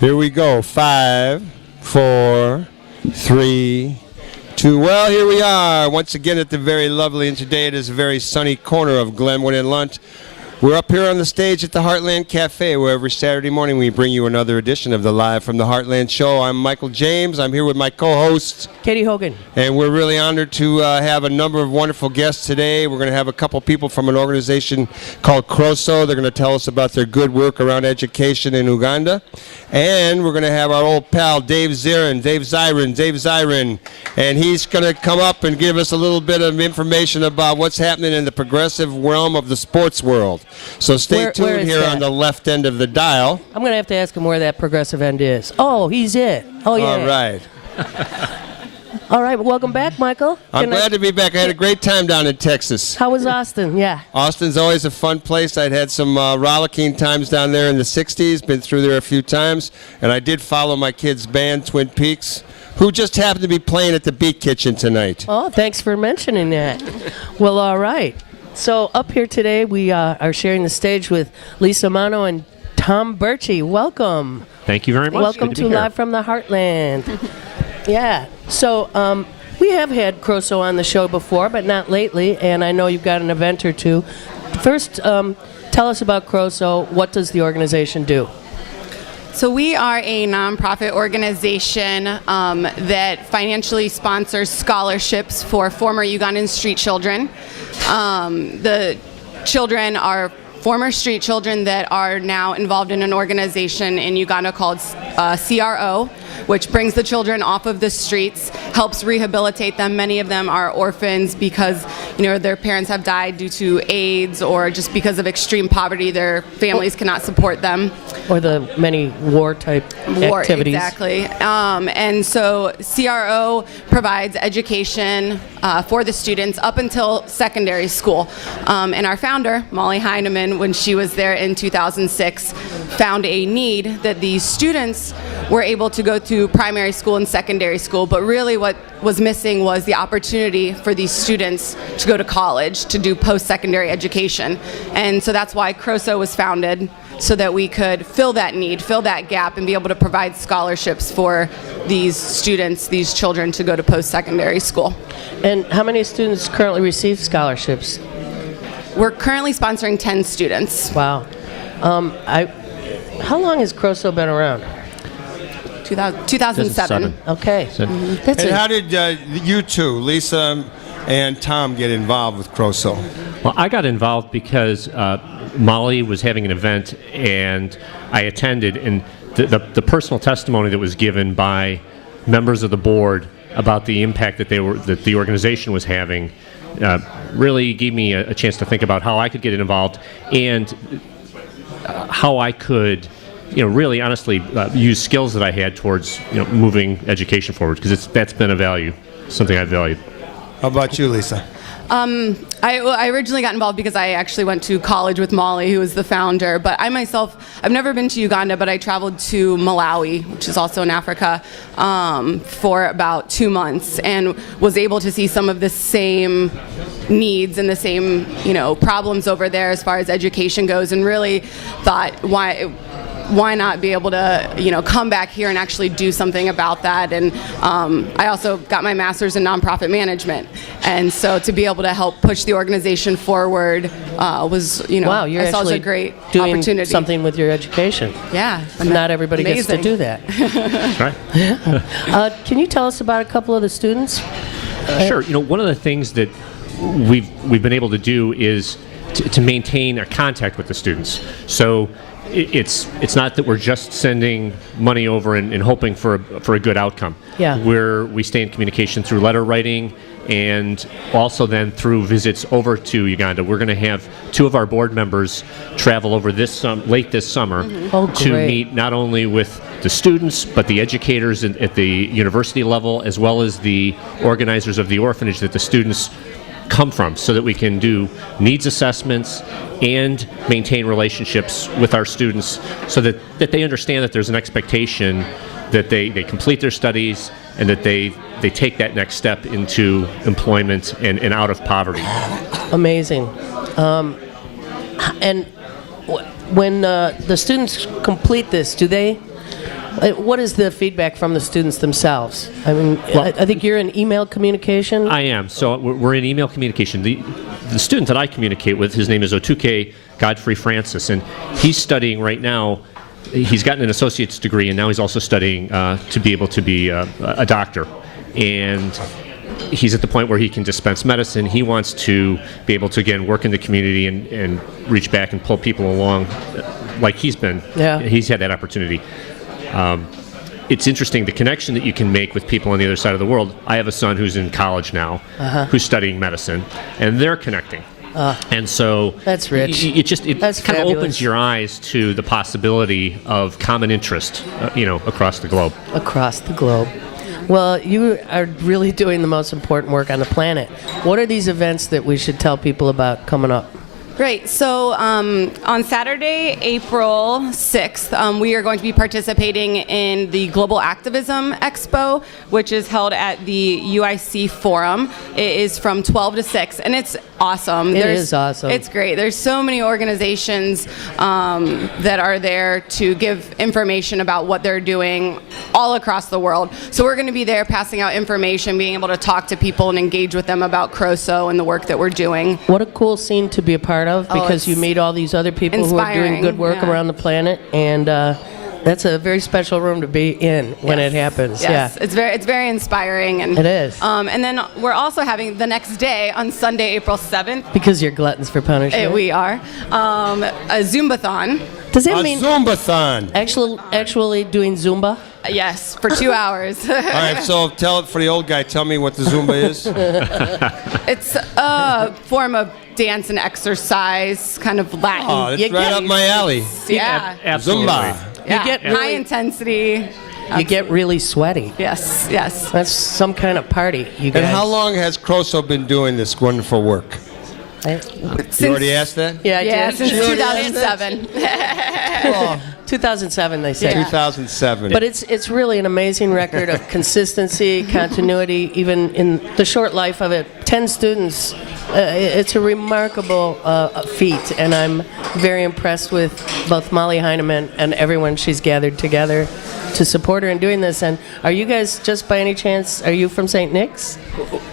Here we go. 5, 4, 3, 2. Well, here we are once again at the very lovely, and today it is a very sunny corner of Glenwood and Lunt. We're up here on the stage at the Heartland Cafe, where every Saturday morning we bring you another edition of the Live from the Heartland show. I'm Michael James. I'm here with my co-host, Katie Hogan. and we're really honored to have a number of wonderful guests today. We're going to have a couple people from an organization called CROSO. They're going to tell us about their good work around education in Uganda. And we're going to have our old pal, Dave Zyron, and he's going to come up and give us a little bit of information about what's happening in the progressive realm of the sports world. So stay tuned here on the left end of the dial. I'm going to have to ask him where that progressive end is. Oh, he's it. Oh, yeah. All right. All right, welcome back, Michael. I'm glad to be back. I had a great time down in Texas. How was Austin? Yeah. Austin's always a fun place. I'd had some rollicking times down there in the 60s, been through there a few times, and I did follow my kids' band, Twin Peaks, who just happened to be playing at the Beat Kitchen tonight. Oh, thanks for mentioning that. Well, all right. So up here today, we are sharing the stage with Lisa Monnot and Tom Bertsche. Welcome. Thank you very much. Welcome to Live from the Heartland. Yeah. So we have had CROSO on the show before, but not lately, and I know you've got an event or two. First, tell us about CROSO. What does the organization do? So we are a nonprofit organization that financially sponsors scholarships for former Ugandan street children. The children are former street children that are now involved in an organization in Uganda called CRO, which brings the children off of the streets, helps rehabilitate them. Many of them are orphans because, their parents have died due to AIDS or just because of extreme poverty. Their families cannot support them. Or the many war-type activities. Exactly. And so CRO provides education for the students up until secondary school. And our founder, Molly Heineman, when she was there in 2006, found a need that these students were able to go to primary school and secondary school, but really what was missing was the opportunity for these students to go to college, to do post-secondary education. And so that's why CROSO was founded, so that we could fill that need, fill that gap, and be able to provide scholarships for these students, these children, to go to post-secondary school. And how many students currently receive scholarships? We're currently sponsoring 10 students. Wow. How long has CROSO been around? 2007. Okay. And how did you two, Lisa and Tom, get involved with CROSO? Well, I got involved because Molly was having an event, and I attended, and the personal testimony that was given by members of the board about the impact that the organization was having really gave me a chance to think about how I could get involved and how I could really honestly use skills that I had towards moving education forward, because that's been a value, something I valued. How about you, Lisa? I originally got involved because I actually went to college with Molly, who was the founder, but I myself, I've never been to Uganda, but I traveled to Malawi, which is also in Africa, for about 2 months, and was able to see some of the same needs and the same problems over there as far as education goes, and really thought, why not be able to, come back here and actually do something about that? And I also got my master's in nonprofit management, and so to be able to help push the organization forward was, wow, you're I saw as actually a great doing opportunity. Something with your education. Yeah, not everybody gets to do that. Right. Can you tell us about a couple of the students? Sure. One of the things that we've been able to do is to maintain a contact with the students. So it's not that we're just sending money over and hoping for a good outcome. Yeah. We stay in communication through letter writing, and also then through visits over to Uganda. We're going to have 2 of our board members travel over late this summer to meet not only with the students, but the educators at the university level, as well as the organizers of the orphanage that the students come from, so that we can do needs assessments and maintain relationships with our students, so that they understand that there's an expectation that they complete their studies and that they take that next step into employment and out of poverty. Amazing. And when the students complete this, do they What is the feedback from the students themselves? I mean, I think you're in email communication. I am. So we're in email communication. The student that I communicate with, his name is Otuke Godfrey Francis, and he's studying right now. He's gotten an associate's degree, and now he's also studying to be able to be a doctor. And he's at the point where he can dispense medicine. He wants to be able to, again, work in the community and reach back and pull people along like he's been. Yeah. He's had that opportunity. It's interesting, the connection that you can make with people on the other side of the world. I have a son who's in college now, who's studying medicine, and they're connecting. And so that's rich. It That's kind of fabulous. opens your eyes to the possibility of common interest, across the globe. Across the globe. Well, you are really doing the most important work on the planet. What are these events that we should tell people about coming up? Great. So on Saturday, April 6th, we are going to be participating in the Global Activism Expo, which is held at the UIC Forum. It is from 12 to 6, and it's awesome. It is awesome. It's great. There's so many organizations that are there to give information about what they're doing all across the world. So we're going to be there passing out information, being able to talk to people and engage with them about CROSO and the work that we're doing. What a cool scene to be a part of, because you meet all these other people who are doing good work around the planet, and that's a very special room to be in when it happens. Yes, Yeah, it's very inspiring, and it is. And then we're also having the next day on Sunday, April 7th. Because you're gluttons for punishment. We are a Zumbathon. Does that A mean Zumbathon. actually doing Zumba? Yes, for 2 hours. All right, so tell it for the old guy. Tell me what the Zumba is. It's a form of dance and exercise, kind of Latin. Oh, that's You right get- up my alley. Yeah. Absolutely. Zumba. Yeah. You get high really- intensity. You get really sweaty. Yes, yes. That's some kind of party, you guys. And how long has CROSO been doing this wonderful work? You already asked that? Yeah, I Yeah, did. since She already 2007. Oh, 2007, they say. 2007. But it's really an amazing record of consistency, continuity, even in the short life of it. 10 students. It's a remarkable feat, and I'm very impressed with both Molly Heineman and everyone she's gathered together to support her in doing this. And are you guys, just by any chance, are you from St. Nick's?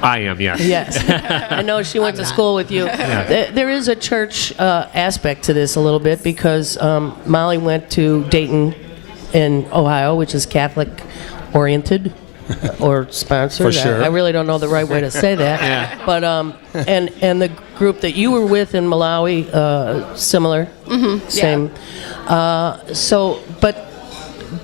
I am, yes. Yes. I know she went to school with you. There is a church aspect to this a little bit, because Molly went to Dayton in Ohio, which is Catholic-oriented or sponsored. For sure. I really don't know the right way to say that. Yeah. But and the group that you were with in Malawi, similar, same.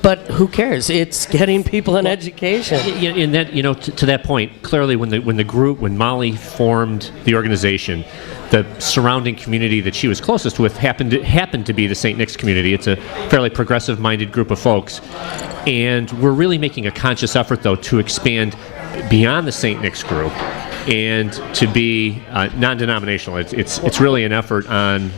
But who cares? It's getting people an education. In that, to that point, clearly when Molly formed the organization, the surrounding community that she was closest with happened to be the St. Nick's community. It's a fairly progressive-minded group of folks, and we're really making a conscious effort, though, to expand beyond the St. Nick's group and to be non-denominational. It's really an effort on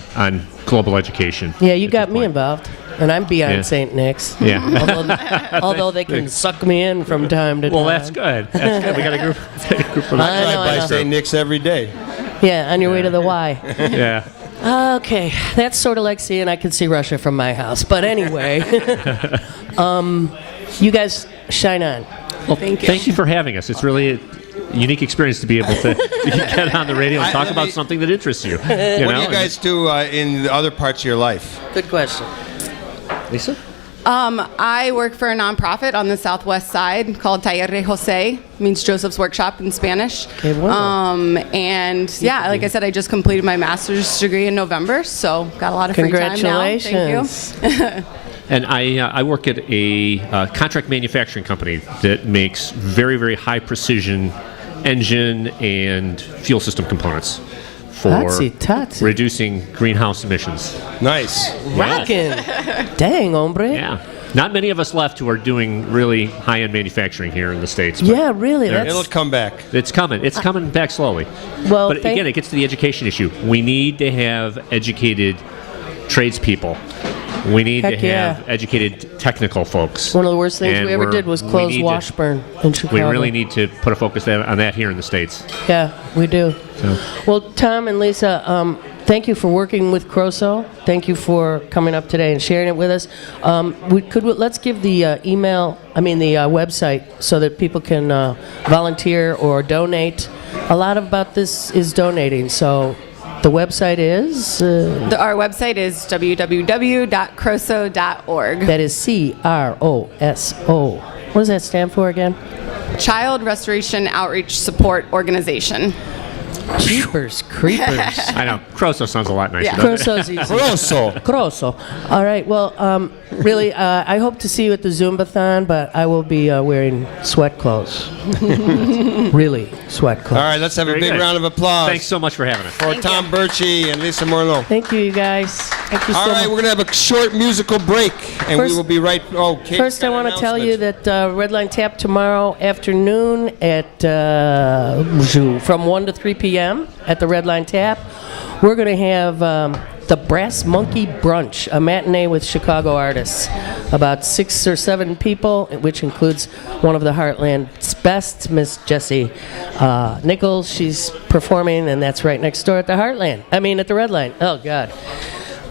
global education. Yeah, you at got this me point. involved, and I'm beyond Yeah. St. Nick's. Yeah. Although they can suck me in from time to time. Well, that's good. That's good. We got a group of I know, I I buy know. St. Nick's every day. Yeah, on your way to the Y. Yeah. Okay, that's sort of like I can see Russia from my house. But anyway, you guys shine on. Well, thank you for having us. It's really a unique experience to be able to get on the radio and talk about something that interests you. What do you guys do in the other parts of your life? Good question. Lisa? I work for a nonprofit on the southwest side called Taller de Jose, means Joseph's Workshop in Spanish. Okay, wow. And yeah, like I said, I just completed my master's degree in November, so got a lot of free time now. Congratulations. Thank you. And I work at a contract manufacturing company that makes very, very high precision engine and fuel system components for Totsy. reducing greenhouse emissions. Nice. Rockin'. Dang, hombre. Yeah. Not many of us left who are doing really high-end manufacturing here in the States. but Yeah, really. There- It'll come back. It's coming. It's coming back slowly. Well, But again, it gets to the education issue. We need to have educated tradespeople We need Heck to yeah. have educated technical folks. One of the worst things And we ever did was close need to- Washburn in Chicago. We really need to put a focus on that here in the States. Yeah, we do. So. Well, Tom and Lisa, thank you for working with CROSO. Thank you for coming up today and sharing it with us. Let's give the website so that people can volunteer or donate. A lot about this is donating, so the website is? Our website is www.croso.org. That is CROSO. What does that stand for again? Child Restoration Outreach Support Organization. Jeepers creepers. I know. CROSO sounds a lot nicer. Yeah. doesn't it? CROSO's easy. CROSO. CROSO. All right. Well, really, I hope to see you at the Zumbathon, but I will be wearing sweat clothes. Really, sweat clothes. All right, let's have a Very big good. round of applause Thanks so much for having us. for Tom Bertsche and Lisa Monnot. Thank you, you guys. Thank you so All right, much. we're going to have a short musical break, and we First- will be right. Oh, Kate's First, I got an want to tell you announcement. that Red Line Tap tomorrow afternoon at from 1 to 3 p.m. at the Red Line Tap. We're going to have the Brass Monkey Brunch, a matinee with Chicago artists. About 6 or 7 people, which includes one of the Heartland's best, Miss Jessie Nichols. She's performing, and that's right next door at the Heartland. I mean, at the Red Line. Oh, God.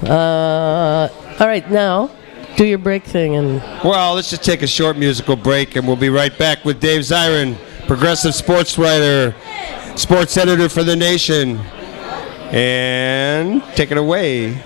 All right, now, do your break thing and... Well, let's just take a short musical break, and we'll be right back with Dave Zirin, progressive sports writer, sports editor for The Nation. And take it away.